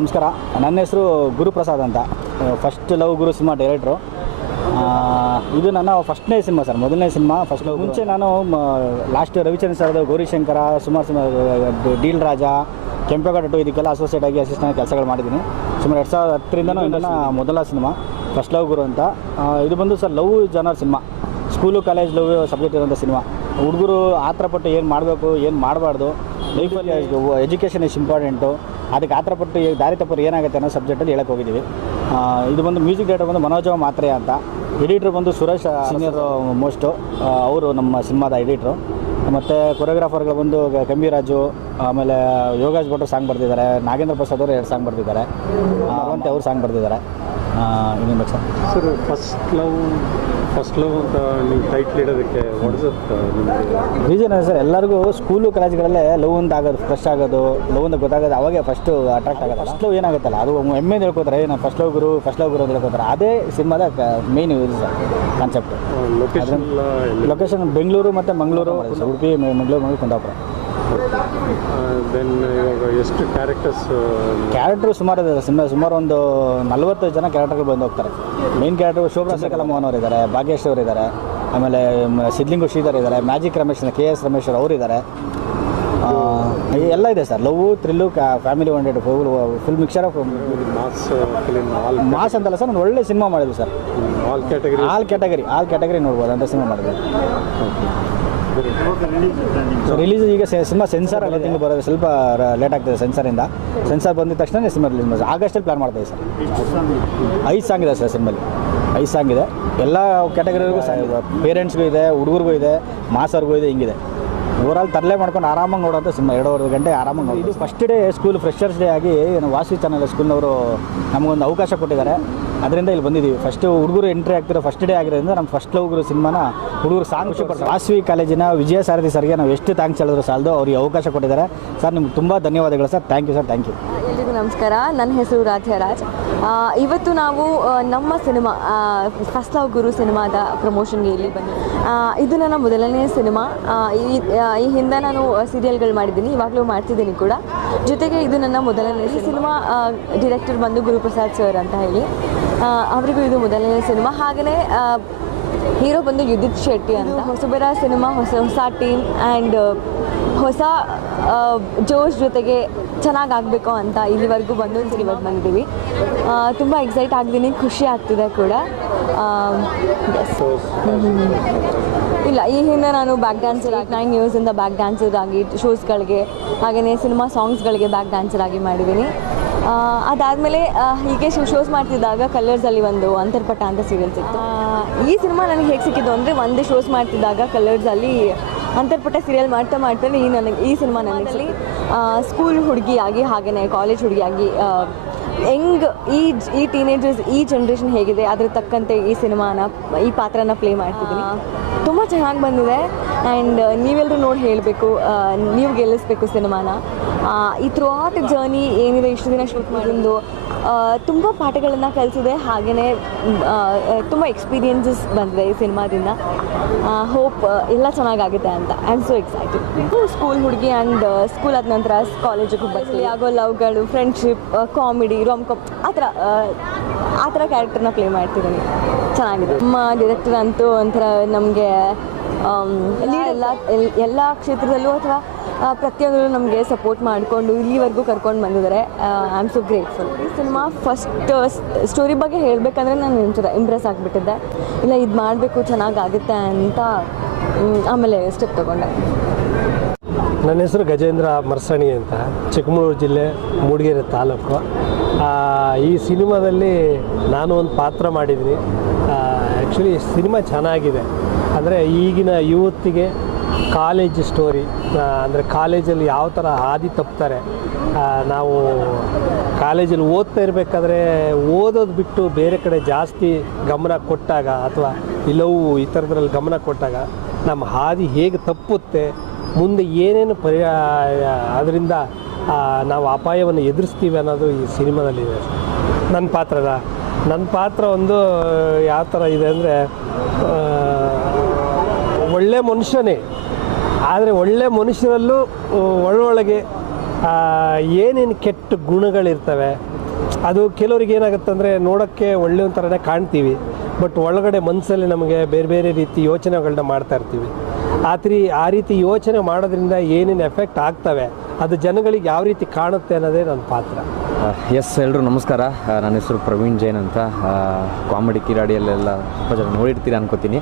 ನಮಸ್ಕಾರ. ನನ್ನ ಹೆಸರು ಗುರುಪ್ರಸಾದ್ ಅಂತ. ಫಸ್ಟ್ ಲವ್ ಗುರು ಸಿನಿಮಾ ಡೈರೆಕ್ಟ್ರು. ಇದು ನನ್ನ ಫಸ್ಟ್ನೇ ಸಿನಿಮಾ ಸರ್, ಮೊದಲನೇ ಸಿನಿಮಾ. ಫಸ್ಟ್ ಲವ್ ಮುಂಚೆ ನಾನು ಲಾಸ್ಟ್ ರವಿಚಂದ್ರನ್ ಸರ್ದು ಗೌರಿಶಂಕರ, ಸುಮಾರು ಸಿನಿಮಾ, ಡೀಲ್ ರಾಜ, ಕೆಂಪೇಗೌಡ 2 ಇದಕ್ಕೆಲ್ಲ ಅಸೋಸಿಯೇಟ್ ಆಗಿ ಅಸಿಸ್ಟೆಂಟ್ ಕೆಲಸಗಳು ಮಾಡಿದ್ದೀನಿ. ಸುಮಾರು 2010ರಿಂದನೂ ನನ್ನ ಮೊದಲ ಸಿನಿಮಾ ಫಸ್ಟ್ ಲವ್ ಗುರು ಅಂತ. ಇದು ಬಂದು sir love genre cinema, school college love subject ಇರೋಂಥ ಸಿನಿಮಾ. ಹುಡುಗರು ಆ ಥರಪಟ್ಟು ಏನು ಮಾಡಬೇಕು, ಏನು ಮಾಡಬಾರ್ದು, ಲೈಫಲ್ಲಿ ಎಜುಕೇಷನ್ ಇಸ್ ಇಂಪಾರ್ಟೆಂಟು, ಅದಕ್ಕೆ ಆ ಥರಪಟ್ಟು ದಾರಿ ತಪ್ಪರು ಏನಾಗುತ್ತೆ ಅನ್ನೋ ಸಬ್ಜೆಕ್ಟಲ್ಲಿ ಹೇಳಕ್ಕೆ ಹೋಗಿದ್ದೀವಿ. ಇದು ಬಂದು ಮ್ಯೂಸಿಕ್ ಡೈರೆಕ್ಟರ್ ಬಂದು ಮನೋಜ ಮಾತ್ರೆ ಅಂತ, ಎಡಿಟ್ರ್ ಬಂದು ಸುರೇಶ್ ಸೀನಿಯರ್ ಮೋಸ್ಟು, ಅವರು ನಮ್ಮ ಸಿನಿಮಾದ ಎಡಿಟ್ರು. ಮತ್ತು ಕೊರಿಯೋಗ್ರಾಫರ್ಗಳು ಬಂದು ಗಂಭೀರಾಜು, ಆಮೇಲೆ ಯೋಗೇಶ್ ಭಟ್ರು ಸಾಂಗ್ ಬರೆದಿದ್ದಾರೆ, ನಾಗೇಂದ್ರ ಪ್ರಸಾದ್ ಅವರು 2 ಸಾಂಗ್ ಬರೆದಿದ್ದಾರೆ, ಅವಂತೆ ಅವರು ಸಾಂಗ್ ಬರೆದಿದ್ದಾರೆ. ಇನ್ನೇನು ಸರ್ ಫಸ್ಟ್ ಲವ್ ಅಂತ ನೀವು ಟೈಟ್ಲ್ ಇಡೋದಕ್ಕೆ ರೀಸನ್ ಸರ್, ಎಲ್ಲರಿಗೂ ಸ್ಕೂಲು ಕಾಲೇಜ್ಗಳಲ್ಲೇ ಲವ್ ಅಂತ ಆಗೋದು, ಫ್ರೆಶ್ ಆಗೋದು, ಲವ್ ಅಂತ ಗೊತ್ತಾಗೋದು, ಅವಾಗೆ ಫಸ್ಟು ಅಟ್ರಾಕ್ಟ್ ಆಗೋದು. ಫಸ್ಟ್ ಲವ್ ಏನಾಗುತ್ತಲ್ಲ ಅದು ಹೆಮ್ಮೆಯಿಂದ ಹೇಳ್ಕೊತಾರೆ, ನಾನು ಫಸ್ಟ್ ಲವ್ ಗುರು ಅಂತ ಹೇಳ್ಕೊತಾರೆ. ಅದೇ ಸಿನಿಮಾದ ಮೇನ್ ಇದು ಸರ್ ಕಾನ್ಸೆಪ್ಟ್. ಲೊಕೇಶನ್ ಬೆಂಗಳೂರು ಮತ್ತು ಮಂಗಳೂರು, ಉಡುಪಿ, ಮಂಗಳೂರು, ಕುಂದಾಪುರ. ದೆನ್ ಇವಾಗ ಎಷ್ಟು ಕ್ಯಾರೆಕ್ಟ್ರು ಸುಮಾರು ಇದೆ ಸಿನಿಮಾ. ಸುಮಾರು ಒಂದು 40 ಜನ ಕ್ಯಾರೆಕ್ಟರ್ಗಳು ಬಂದು ಹೋಗ್ತಾರೆ. ಮೇನ್ ಕ್ಯಾರೆಕ್ಟರ್ ಶೋಭಾ ಶೇಖರ್ ಮೋಹನ್ ಅವರು ಇದ್ದಾರೆ, ಭಾಗ್ಯೇಶ್ ಅವರು ಇದ್ದಾರೆ, ಆಮೇಲೆ ಸಿದ್ಲಿಂಗು ಶ್ರೀಧರ್ ಇದ್ದಾರೆ, ಮ್ಯಾಜಿಕ್ ರಮೇಶ್, KS ರಮೇಶ್ ಅವರು ಇದ್ದಾರೆ. ಎಲ್ಲ ಇದೆ sir, love, thrill, family oriented, full mixer of mass ಅಂತಲ್ಲ ಸರ್. ಒಂದು ಒಳ್ಳೆ ಸಿನಿಮಾ ಮಾಡಿದ್ವಿ ಸರ್. ಆಲ್ ಕ್ಯಾಟಗರಿ ನೋಡ್ಬೋದು ಅಂತ ಸಿನಿಮಾ ಮಾಡಿದ್ವಿ. ರಿಲೀಸ್ ಈಗ ಸಿನಿಮಾ ಸೆನ್ಸಾರ್ ಎಲ್ಲ ತಿಂಗಳು ಬರೋದು ಸ್ವಲ್ಪ ಲೇಟ್ ಆಗ್ತದೆ. ಸೆನ್ಸಾರ್ ಬಂದಿದ ತಕ್ಷಣ ಸಿನಿಮಾ ರಿಲೀಸ್ ಮಾಡಿ ಆಗಸ್ಟಲ್ಲಿ ಪ್ಲಾನ್ ಮಾಡ್ತೀವಿ ಸರ್. 5 ಸಾಂಗ್ ಇದೆ ಸರ್ ಸಿನಿಮಾಲಿ, 5 ಸಾಂಗ್ ಇದೆ. ಎಲ್ಲ ಕ್ಯಾಟಗರಿಗೂ ಪೇರೆಂಟ್ಸ್ಗೂ ಇದೆ, ಹುಡುಗರಿಗೂ ಇದೆ, ಮಾಸರ್ಗೂ ಇದೆ, ಹಿಂಗಿದೆ. ಓವರಾಲ್ ತರಲೆ ಮಾಡ್ಕೊಂಡು ಆರಾಮಾಗಿ ನೋಡೋಂಥ ಸಿನಿಮಾ. 2.5 ಗಂಟೆ ಆರಾಮಾಗಿ ನೋಡಿ. ಇದು first day school freshers day ಆಗಿ ವಾಸಿ ಚಾನಲ್ ಸ್ಕೂಲ್ನವರು ನಮಗೊಂದು ಅವಕಾಶ ಕೊಟ್ಟಿದ್ದಾರೆ. ಅದರಿಂದ ಇಲ್ಲಿ ಬಂದಿದ್ದೀವಿ. ಫಸ್ಟು ಹುಡುಗರು ಎಂಟ್ರಿ ಆಗ್ತಿರೋ ಫಸ್ಟ್ ಡೇ ಆಗಿರೋದ್ರಿಂದ ನಮ್ಮ ಫಸ್ಟ್ ಲವ್ ಗುರು ಸಿನಿಮಾನ ಹುಡುಗರು ಸಾಂಗ್ ಖುಷಿಪಡ್ತಾರೆ. ವಾಸವಿ ಕಾಲೇಜಿನ ವಿಜಯ ಸಾರಥಿ ಸರ್ಗೆ ನಾವು ಎಷ್ಟು ಥ್ಯಾಂಕ್ಸ್ ಹೇಳಿದ್ರು ಸಾಲದು, ಅವ್ರಿಗೆ ಅವಕಾಶ ಕೊಟ್ಟಿದ್ದಾರೆ ಸರ್. ನಿಮ್ಗೆ ತುಂಬ ಧನ್ಯವಾದಗಳು sir. Thank you sir. Thank you. ಎಲ್ರಿಗೂ ನಮಸ್ಕಾರ. ನನ್ನ ಹೆಸರು ರಾಜ್. ಇವತ್ತು ನಾವು ನಮ್ಮ ಸಿನಿಮಾ ಫಸ್ಟ್ ಲವ್ ಗುರು ಸಿನಿಮಾದ ಪ್ರಮೋಷನ್ಗೆ ಇಲ್ಲಿ ಬಂದು, ಇದು ನನ್ನ ಮೊದಲನೇ ಸಿನಿಮಾ. ಈ ಹಿಂದೆ ನಾನು ಸೀರಿಯಲ್ಗಳು ಮಾಡಿದ್ದೀನಿ, ಇವಾಗಲೂ ಮಾಡ್ತಿದ್ದೀನಿ ಕೂಡ. ಜೊತೆಗೆ ಇದು ನನ್ನ ಮೊದಲನೇ ಸಿನಿಮಾ. ಡೈರೆಕ್ಟರ್ ಬಂದು ಗುರುಪ್ರಸಾದ್ ಸರ್ ಅಂತ ಹೇಳಿ, ಅವರಿಗೂ ಇದು ಮೊದಲನೇ ಸಿನಿಮಾ. ಹಾಗೆಯೇ ಹೀರೋ ಬಂದು ಯುದಿತ್ ಶೆಟ್ಟಿ ಅಂತ. ಹೊಸಬರ ಸಿನಿಮಾ, ಹೊಸ ಟೀಮ್ ಆ್ಯಂಡ್ ಹೊಸ ಜೋಶ್ ಜೊತೆಗೆ ಚೆನ್ನಾಗಾಗಬೇಕು ಅಂತ ಇಲ್ಲಿವರೆಗೂ ಇವತ್ತು ಬಂದಿದ್ದೀವಿ. ತುಂಬ ಎಕ್ಸೈಟ್ ಆಗಿದ್ದೀನಿ, ಖುಷಿ ಆಗ್ತಿದೆ ಕೂಡ. ಇಲ್ಲ, ಈ ಹಿಂದೆ ನಾನು ಬ್ಯಾಕ್ ಡ್ಯಾನ್ಸರ್ 9 ಇಯರ್ಸಿಂದ ಬ್ಯಾಕ್ ಡ್ಯಾನ್ಸರ್ ಆಗಿ ಶೋಸ್ಗಳಿಗೆ, ಹಾಗೆಯೇ ಸಿನಿಮಾ ಸಾಂಗ್ಸ್ಗಳಿಗೆ ಬ್ಯಾಕ್ ಡ್ಯಾನ್ಸರ್ ಆಗಿ ಮಾಡಿದ್ದೀನಿ. ಅದಾದಮೇಲೆ ಹೀಗೆ ಶೋಸ್ ಮಾಡ್ತಿದ್ದಾಗ ಕಲರ್ಸಲ್ಲಿ ಒಂದು ಅಂತರ್ಪಟ ಅಂತ ಸೀರಿಯಲ್ ಸಿಕ್ತು. ಈ ಸಿನಿಮಾ ನನಗೆ ಹೇಗೆ ಸಿಕ್ಕಿದ್ದು ಅಂದರೆ, ಒಂದೇ ಶೋಸ್ ಮಾಡ್ತಿದ್ದಾಗ ಕಲರ್ಸಲ್ಲಿ ಅಂತರ್ಪಟ ಸೀರಿಯಲ್ ಮಾಡ್ತಾ ಈ ಸಿನಿಮಾ ನನಗೆ ಸ್ಕೂಲ್ ಹುಡುಗಿಯಾಗಿ, ಹಾಗೆಯೇ ಕಾಲೇಜ್ ಹುಡುಗಿಯಾಗಿ, ಹೆಂಗ್ ಈ ಟೀನೇಜರ್ಸ್, ಈ ಜನ್ರೇಷನ್ ಹೇಗಿದೆ ಅದ್ರ ತಕ್ಕಂತೆ ಈ ಪಾತ್ರನ ಪ್ಲೇ ಮಾಡ್ತಿದ್ದೀನಿ. ತುಂಬ ಚೆನ್ನಾಗಿ ಬಂದಿದೆ. ಆ್ಯಂಡ್ ನೀವೆಲ್ಲರೂ ನೋಡಿ ಹೇಳಬೇಕು, ನೀವು ಗೆಲ್ಲಿಸ್ಬೇಕು ಸಿನಿಮಾನ. ಈ ಥ್ರೂ ಔಟ್ ಜರ್ನಿ ಏನಿದೆ, ಇಷ್ಟು ದಿನ ಶೂಟ್ ಮಾಡಿದ್ದು ತುಂಬ ಪಾಠಗಳನ್ನು ಕಲಿಸಿದೆ. ಹಾಗೆಯೇ ತುಂಬ ಎಕ್ಸ್ಪೀರಿಯನ್ಸಸ್ ಬಂದಿದೆ ಈ ಸಿನಿಮಾದಿಂದ. ಹೋಪ್ ಎಲ್ಲ ಚೆನ್ನಾಗಾಗುತ್ತೆ ಅಂತ. I am so excited. School ಹುಡುಗಿ ಆ್ಯಂಡ್ ಸ್ಕೂಲ್ ಆದ ನಂತರ ಕಾಲೇಜಿಗೆ ಬಸ್ಸಲ್ಲಿ ಆಗೋ ಲವ್ಗಳು, ಫ್ರೆಂಡ್ಶಿಪ್, ಕಾಮಿಡಿ, ರಾಮ್-ಕಾಮ್, ಆ ಥರ ಕ್ಯಾರೆಕ್ಟರ್ನ ಪ್ಲೇ ಮಾಡ್ತಿದ್ದೀನಿ. ಚೆನ್ನಾಗಿದೆ. ನಮ್ಮ ಡೈರೆಕ್ಟರ್ ಅಂತೂ ಒಂಥರ ನಮಗೆ ಎಲ್ಲ ಕ್ಷೇತ್ರದಲ್ಲೂ ಅಥವಾ ಪ್ರತಿಯೊಂದರಲ್ಲೂ ನಮಗೆ ಸಪೋರ್ಟ್ ಮಾಡಿಕೊಂಡು ಇಲ್ಲಿವರೆಗೂ ಕರ್ಕೊಂಡು ಬಂದಿದ್ದಾರೆ. I am so grateful. ಈ ಸಿನಿಮಾ ಫಸ್ಟ್ ಸ್ಟೋರಿ ಬಗ್ಗೆ ಹೇಳಬೇಕಂದ್ರೆ ನಾನು ಇಂಪ್ರೆಸ್ ಆಗಿಬಿಟ್ಟಿದ್ದೆ. ಇಲ್ಲ, ಇದು ಮಾಡಬೇಕು, ಚೆನ್ನಾಗಾಗುತ್ತೆ ಅಂತ ಆಮೇಲೆ ಸ್ಟೆಪ್ ತೊಗೊಂಡೆ. ನನ್ನ ಹೆಸರು ಗಜೇಂದ್ರ ಮರ್ಸಣಿ ಅಂತ, ಚಿಕ್ಕಮಗಳೂರು ಜಿಲ್ಲೆ, ಮೂಡಿಗೆರೆ ತಾಲೂಕು. ಈ ಸಿನಿಮಾದಲ್ಲಿ ನಾನು ಒಂದು ಪಾತ್ರ ಮಾಡಿದ್ದೀನಿ. ಆ್ಯಕ್ಚುಲಿ ಸಿನಿಮಾ ಚೆನ್ನಾಗಿದೆ. ಅಂದರೆ ಈಗಿನ ಯೂತ್ಗೆ ಕಾಲೇಜ್ ಸ್ಟೋರಿ, ಅಂದರೆ ಕಾಲೇಜಲ್ಲಿ ಯಾವ ಥರ ಹಾದಿ ತಪ್ತಾರೆ. ನಾವು ಕಾಲೇಜಲ್ಲಿ ಓದ್ತಾ ಇರಬೇಕಾದ್ರೆ ಓದೋದು ಬಿಟ್ಟು ಬೇರೆ ಕಡೆ ಜಾಸ್ತಿ ಗಮನ ಕೊಟ್ಟಾಗ, ಅಥವಾ ಇಲ್ಲವೂ ಈ ಥರದ್ರಲ್ಲಿ ಗಮನ ಕೊಟ್ಟಾಗ ನಮ್ಮ ಹಾದಿ ಹೇಗೆ ತಪ್ಪುತ್ತೆ, ಮುಂದೆ ಏನೇನು ಅದರಿಂದ ನಾವು ಅಪಾಯವನ್ನು ಎದುರಿಸ್ತೀವಿ ಅನ್ನೋದು ಈ ಸಿನಿಮಾದಲ್ಲಿದೆ. ನನ್ನ ಪಾತ್ರ ಒಂದು ಯಾವ ಥರ ಇದೆ ಅಂದರೆ, ಒಳ್ಳೆ ಮನುಷ್ಯನೇ, ಆದರೆ ಒಳ್ಳೆ ಮನುಷ್ಯರಲ್ಲೂ ಒಳೊಳಗೆ ಏನೇನು ಕೆಟ್ಟ ಗುಣಗಳಿರ್ತವೆ ಅದು ಕೆಲವರಿಗೆ ಏನಾಗುತ್ತೆ ಅಂದರೆ ನೋಡೋಕ್ಕೆ ಒಳ್ಳೆಯ ಥರನೇ ಕಾಣ್ತೀವಿ, ಬಟ್ ಒಳಗಡೆ ಮನಸ್ಸಲ್ಲಿ ನಮಗೆ ಬೇರೆ ಬೇರೆ ರೀತಿ ಯೋಚನೆಗಳನ್ನ ಮಾಡ್ತಾ ಇರ್ತೀವಿ. ಆ ರೀತಿ ಯೋಚನೆ ಮಾಡೋದ್ರಿಂದ ಏನೇನು ಎಫೆಕ್ಟ್ ಆಗ್ತವೆ ಅದು ಜನಗಳಿಗೆ ಯಾವ ರೀತಿ ಕಾಣುತ್ತೆ ಅನ್ನೋದೇ ನನ್ನ ಪಾತ್ರ. ಎಸ್, ಎಲ್ಲರೂ ನಮಸ್ಕಾರ. ನನ್ನ ಹೆಸರು ಪ್ರವೀಣ್ ಜೈನ್ ಅಂತ. ಕಾಮಿಡಿ ಕಿರಾಡಿಯಲ್ಲೆಲ್ಲ ತುಂಬ ಜನ ನೋಡಿರ್ತೀರಿ ಅನ್ಕೋತೀನಿ.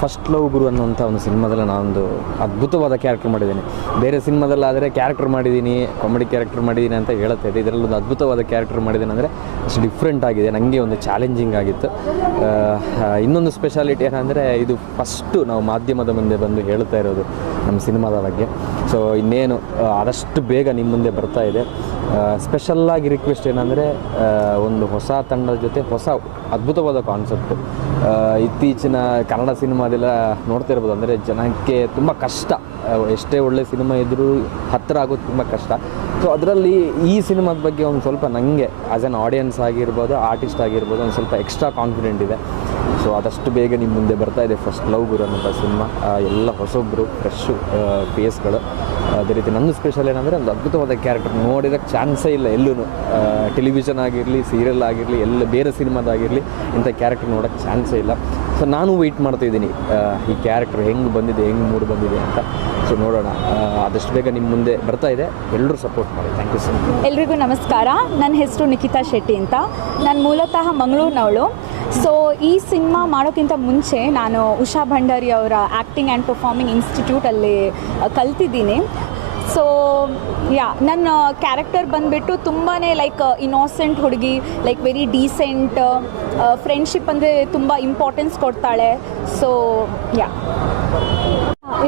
ಫಸ್ಟ್ ಲವ್ ಗುರು ಅನ್ನೋಂಥ ಒಂದು ಸಿನಿಮಾದಲ್ಲಿ ನಾನೊಂದು ಅದ್ಭುತವಾದ ಕ್ಯಾರೆಕ್ಟರ್ ಮಾಡಿದ್ದೀನಿ. ಬೇರೆ ಸಿನಿಮಾದಲ್ಲಾದರೆ ಕ್ಯಾರೆಕ್ಟರ್ ಮಾಡಿದ್ದೀನಿ, ಕಾಮಿಡಿ ಕ್ಯಾರೆಕ್ಟರ್ ಮಾಡಿದ್ದೀನಿ ಅಂತ ಹೇಳುತ್ತೆ ಇದೆ. ಇದರಲ್ಲಿ ಒಂದು ಅದ್ಭುತವಾದ ಕ್ಯಾರೆಕ್ಟರ್ ಮಾಡಿದ್ದೀನಿ ಅಂದರೆ ಅಷ್ಟು ಡಿಫ್ರೆಂಟ್ ಆಗಿದೆ, ನನಗೆ ಒಂದು ಚಾಲೆಂಜಿಂಗ್ ಆಗಿತ್ತು. ಇನ್ನೊಂದು ಸ್ಪೆಷಾಲಿಟಿ ಏನಂದರೆ ಇದು ಫಸ್ಟು ನಾವು ಮಾಧ್ಯಮದ ಮುಂದೆ ಬಂದು ಹೇಳ್ತಾ ಇರೋದು ನಮ್ಮ ಸಿನಿಮಾದ ಬಗ್ಗೆ. ಸೊ ಇನ್ನೇನು ಆದಷ್ಟು ಬೇಗ ನಿಮ್ಮ ಮುಂದೆ ಬರ್ತಾ ಇದೆ. ಸ್ಪೆಷಲ್ಲಾಗಿ ರಿಕ್ವೆಸ್ಟ್ ಏನಂದರೆ ಒಂದು ಹೊಸ ತಂಡದ ಜೊತೆ ಹೊಸ ಅದ್ಭುತವಾದ ಕಾನ್ಸೆಪ್ಟು. ಇತ್ತೀಚಿನ ಕನ್ನಡ ಸಿನಿಮಾದೆಲ್ಲ ನೋಡ್ತಾ ಇರ್ಬೋದು, ಅಂದರೆ ಜನಕ್ಕೆ ತುಂಬ ಕಷ್ಟ, ಎಷ್ಟೇ ಒಳ್ಳೆ ಸಿನಿಮಾ ಇದ್ದರೂ ಹತ್ತಿರ ಆಗೋದು ತುಂಬ ಕಷ್ಟ. ಸೊ ಅದರಲ್ಲಿ ಈ ಸಿನಿಮಾದ ಬಗ್ಗೆ ಒಂದು ಸ್ವಲ್ಪ ನನಗೆ ಆ್ಯಸ್ ಆನ್ ಆಡಿಯನ್ಸ್ ಆಗಿರ್ಬೋದು, ಆರ್ಟಿಸ್ಟ್ ಆಗಿರ್ಬೋದು, ಒಂದು ಸ್ವಲ್ಪ ಎಕ್ಸ್ಟ್ರಾ ಕಾನ್ಫಿಡೆಂಟ್ ಇದೆ. ಸೊ ಆದಷ್ಟು ಬೇಗ ನಿಮ್ಮ ಮುಂದೆ ಬರ್ತಾ ಇದೆ ಫಸ್ಟ್ ಲವ್ ಗುರು ಅನ್ನೋ ಸಿನಿಮಾ. ಎಲ್ಲ ಹೊಸೊಬ್ಬರು ಫ್ರೆಶ್ಶು ಫೇಸ್ಗಳು. ಅದೇ ರೀತಿ ನನ್ನ ಸ್ಪೆಷಲ್ ಏನಂದರೆ ಒಂದು ಅದ್ಭುತವಾದ ಕ್ಯಾರೆಕ್ಟರ್ ನೋಡಿದಕ್ಕೆ ಚಾನ್ಸೇ ಇಲ್ಲ ಎಲ್ಲೂ. ಟೆಲಿವಿಷನ್ ಆಗಿರಲಿ, ಸೀರಿಯಲ್ ಆಗಿರಲಿ, ಎಲ್ಲ ಬೇರೆ ಸಿನಿಮಾದಾಗಿರಲಿ ಇಂಥ ಕ್ಯಾರೆಕ್ಟರ್ ನೋಡೋಕ್ಕೆ ಚಾನ್ಸೇ ಇಲ್ಲ. ಸೊ ನಾನು ವೆಯ್ಟ್ ಮಾಡ್ತಾಯಿದ್ದೀನಿ ಈ ಕ್ಯಾರೆಕ್ಟರ್ ಹೆಂಗೆ ಬಂದಿದೆ, ಹೆಂಗೆ ಮೂಡ್ ಬಂದಿದೆ ಅಂತ. ಸೊ ನೋಡೋಣ, ಆದಷ್ಟು ಬೇಗ ನಿಮ್ಮ ಮುಂದೆ ಬರ್ತಾ ಇದೆ. ಎಲ್ಲರೂ ಸಪೋರ್ಟ್ ಮಾಡಿ. Thank you so much. ಎಲ್ರಿಗೂ ನಮಸ್ಕಾರ. ನನ್ನ ಹೆಸರು ನಿಖಿತಾ ಶೆಟ್ಟಿ ಅಂತ. ನಾನು ಮೂಲತಃ ಮಂಗಳೂರಿನವಳು. ಸೊ ಈ ಸಿನಿಮಾ ಮಾಡೋಕ್ಕಿಂತ ಮುಂಚೆ ನಾನು ಉಷಾ ಭಂಡಾರಿ ಅವರ ಆ್ಯಕ್ಟಿಂಗ್ ಆ್ಯಂಡ್ ಪರ್ಫಾರ್ಮಿಂಗ್ ಇನ್ಸ್ಟಿಟ್ಯೂಟಲ್ಲಿ ಕಲ್ತಿದ್ದೀನಿ. ಸೊ ನನ್ನ ಕ್ಯಾರೆಕ್ಟರ್ ಬಂದುಬಿಟ್ಟು ತುಂಬಾ ಲೈಕ್ ಇನ್ನೋಸೆಂಟ್ ಹುಡುಗಿ, ಲೈಕ್ ವೆರಿ ಡೀಸೆಂಟ್, ಫ್ರೆಂಡ್ಶಿಪ್ ಅಂದರೆ ತುಂಬ ಇಂಪಾರ್ಟೆನ್ಸ್ ಕೊಡ್ತಾಳೆ. ಸೊ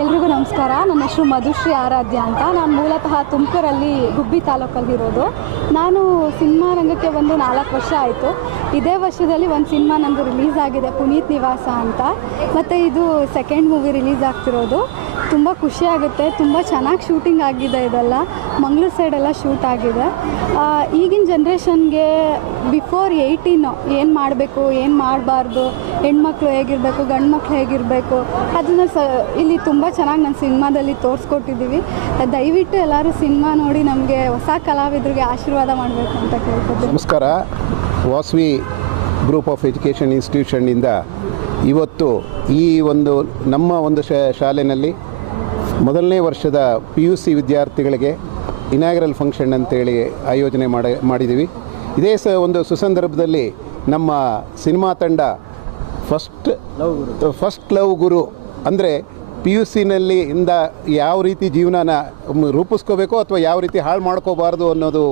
ಎಲ್ರಿಗೂ ನಮಸ್ಕಾರ. ನನ್ನ ಹೆಸರು ಮಧುಶ್ರೀ ಆರಾಧ್ಯ ಅಂತ. ನಾನು ಮೂಲತಃ ತುಮಕೂರಲ್ಲಿ ಗುಬ್ಬಿ ತಾಲೂಕಲ್ಲಿರೋದು. ನಾನು ಸಿನಿಮಾ ರಂಗಕ್ಕೆ ಬಂದು 4 ವರ್ಷ ಆಯಿತು. ಇದೇ ವರ್ಷದಲ್ಲಿ ಒಂದು ಸಿನಿಮಾ ನಂದು ರಿಲೀಸ್ ಆಗಿದೆ, ಪುನೀತ್ ನಿವಾಸ ಅಂತ. ಮತ್ತು ಇದು ಸೆಕೆಂಡ್ ಮೂವಿ ರಿಲೀಸ್ ಆಗ್ತಿರೋದು. ತುಂಬ ಖುಷಿಯಾಗುತ್ತೆ. ತುಂಬ ಚೆನ್ನಾಗಿ ಶೂಟಿಂಗ್ ಆಗಿದೆ. ಇದೆಲ್ಲ ಮಂಗಳೂರು ಸೈಡೆಲ್ಲ ಶೂಟ್ ಆಗಿದೆ. ಈಗಿನ ಜನ್ರೇಷನ್ಗೆ ಬಿಫೋರ್ 18 ಏನು ಮಾಡಬೇಕು, ಏನು ಮಾಡಬಾರ್ದು, ಹೆಣ್ಮಕ್ಳು ಹೇಗಿರಬೇಕು, ಗಂಡು ಮಕ್ಳು ಹೇಗಿರಬೇಕು, ಅದನ್ನು ಇಲ್ಲಿ ತುಂಬ ಚೆನ್ನಾಗಿ ನನ್ನ ಸಿನಿಮಾದಲ್ಲಿ ತೋರಿಸ್ಕೊಟ್ಟಿದ್ದೀವಿ. ದಯವಿಟ್ಟು ಎಲ್ಲರೂ ಸಿನಿಮಾ ನೋಡಿ ನಮಗೆ ಹೊಸ ಕಲಾವಿದರಿಗೆ ಆಶೀರ್ವಾದ ಮಾಡಬೇಕು ಅಂತ ಕೇಳ್ಕೊತೀನಿ. ನಮಸ್ಕಾರ. ವಾಸವಿ ಗ್ರೂಪ್ ಆಫ್ ಎಜುಕೇಷನ್ ಇನ್ಸ್ಟಿಟ್ಯೂಷನ್ನಿಂದ ಇವತ್ತು ಈ ಒಂದು ನಮ್ಮ ಒಂದು ಶಾಲೆಯಲ್ಲಿ ಮೊದಲನೇ ವರ್ಷದ PUC ವಿದ್ಯಾರ್ಥಿಗಳಿಗೆ ಇನಾಗ್ರಲ್ ಫಂಕ್ಷನ್ ಅಂತೇಳಿ ಆಯೋಜನೆ ಮಾಡಿದ್ದೀವಿ. ಇದೇ ಒಂದು ಸುಸಂದರ್ಭದಲ್ಲಿ ನಮ್ಮ ಸಿನಿಮಾ ತಂಡ ಫಸ್ಟ್ ಲವ್ ಗುರು ಅಂದರೆ PUCನಲ್ಲಿ ಇಂದ ಯಾವ ರೀತಿ ಜೀವನನ ರೂಪಿಸ್ಕೋಬೇಕು ಅಥವಾ ಯಾವ ರೀತಿ ಹಾಳು ಮಾಡ್ಕೋಬಾರ್ದು ಅನ್ನೋದು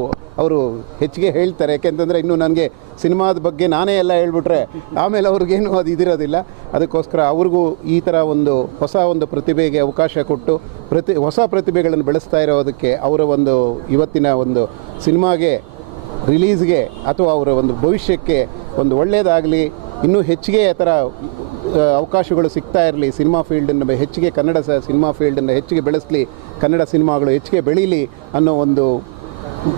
ಅವರು ಹೆಚ್ಚಿಗೆ ಹೇಳ್ತಾರೆ. ಯಾಕೆಂತಂದರೆ ಇನ್ನೂ ನನಗೆ ಸಿನಿಮಾದ ಬಗ್ಗೆ ನಾನೇ ಎಲ್ಲ ಹೇಳ್ಬಿಟ್ರೆ ಆಮೇಲೆ ಅವ್ರಿಗೇನು ಅದು ಇದಿರೋದಿಲ್ಲ. ಅದಕ್ಕೋಸ್ಕರ ಅವ್ರಿಗೂ ಈ ಥರ ಒಂದು ಹೊಸ ಒಂದು ಪ್ರತಿಭೆಗೆ ಅವಕಾಶ ಕೊಟ್ಟು ಹೊಸ ಪ್ರತಿಭೆಗಳನ್ನು ಬೆಳೆಸ್ತಾ ಇರೋದಕ್ಕೆ ಅವರ ಒಂದು ಇವತ್ತಿನ ಒಂದು ಸಿನಿಮಾಗೆ ರಿಲೀಸ್ಗೆ ಅಥವಾ ಅವರ ಒಂದು ಭವಿಷ್ಯಕ್ಕೆ ಒಂದು ಒಳ್ಳೆಯದಾಗಲಿ, ಇನ್ನೂ ಹೆಚ್ಚಿಗೆ ಆ ಥರ ಅವಕಾಶಗಳು ಸಿಗ್ತಾ ಇರಲಿ. ಸಿನಿಮಾ ಫೀಲ್ಡನ್ನು ಹೆಚ್ಚಿಗೆ, ಕನ್ನಡ ಸಿನಿಮಾ ಫೀಲ್ಡನ್ನು ಹೆಚ್ಚಿಗೆ ಬೆಳೆಸಲಿ, ಕನ್ನಡ ಸಿನಿಮಾಗಳು ಹೆಚ್ಚಿಗೆ ಬೆಳೀಲಿ ಅನ್ನೋ ಒಂದು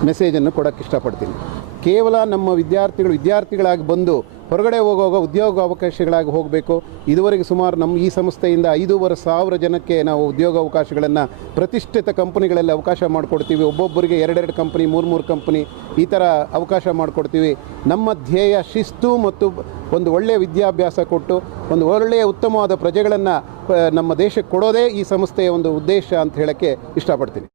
ಮೆಸೇಜನ್ನು ಕೊಡೋಕ್ಕೆ ಇಷ್ಟಪಡ್ತೀನಿ. ಕೇವಲ ನಮ್ಮ ವಿದ್ಯಾರ್ಥಿಗಳಾಗಿ ಬಂದು ಹೊರಗಡೆ ಹೋಗುವಾಗ ಉದ್ಯೋಗ ಅವಕಾಶಗಳಾಗಿ ಹೋಗಬೇಕು. ಇದುವರೆಗೆ ಸುಮಾರು ನಮ್ಮ ಈ ಸಂಸ್ಥೆಯಿಂದ 5,500 ಜನಕ್ಕೆ ನಾವು ಉದ್ಯೋಗ ಅವಕಾಶಗಳನ್ನು ಪ್ರತಿಷ್ಠಿತ ಕಂಪನಿಗಳಲ್ಲಿ ಅವಕಾಶ ಮಾಡಿಕೊಡ್ತೀವಿ. ಒಬ್ಬೊಬ್ಬರಿಗೆ 2 ಕಂಪನಿ, 3 ಕಂಪನಿ ಈ ಥರ ಅವಕಾಶ ಮಾಡಿಕೊಡ್ತೀವಿ. ನಮ್ಮ ಧ್ಯೇಯ ಶಿಸ್ತು ಮತ್ತು ಒಂದು ಒಳ್ಳೆಯ ವಿದ್ಯಾಭ್ಯಾಸ ಕೊಟ್ಟು ಒಂದು ಒಳ್ಳೆಯ ಉತ್ತಮವಾದ ಪ್ರಜೆಗಳನ್ನು ನಮ್ಮ ದೇಶಕ್ಕೆ ಕೊಡೋದೇ ಈ ಸಂಸ್ಥೆಯ ಒಂದು ಉದ್ದೇಶ ಅಂತ ಹೇಳೋಕ್ಕೆ ಇಷ್ಟಪಡ್ತೀನಿ.